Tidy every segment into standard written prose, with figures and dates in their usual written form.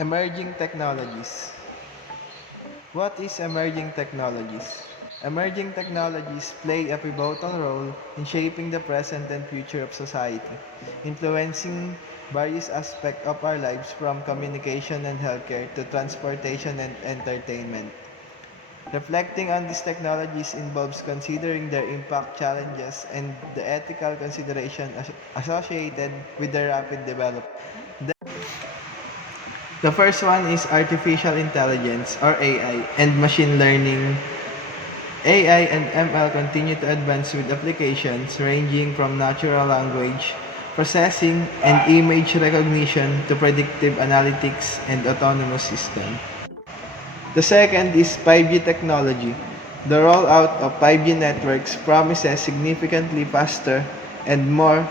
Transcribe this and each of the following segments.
Emerging technologies. What is emerging technologies? Emerging technologies play a pivotal role in shaping the present and future of society, influencing various aspects of our lives from communication and healthcare to transportation and entertainment. Reflecting on these technologies involves considering their impact, challenges, and the ethical consideration associated with their rapid development. The first one is artificial intelligence or AI and machine learning. AI and ML continue to advance with applications ranging from natural language processing and image recognition to predictive analytics and autonomous systems. The second is 5G technology. The rollout of 5G networks promises significantly faster and more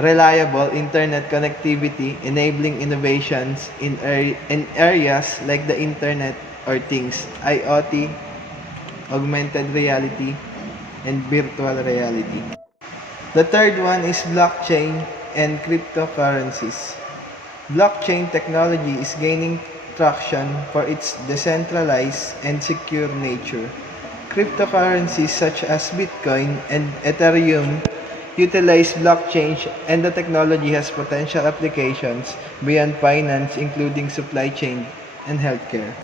reliable internet connectivity, enabling innovations in areas like the Internet or Things, IoT, augmented reality, and virtual reality. The third one is blockchain and cryptocurrencies. Blockchain technology is gaining traction for its decentralized and secure nature. Cryptocurrencies such as Bitcoin and Ethereum utilize blockchain, and the technology has potential applications beyond finance including supply chain and healthcare.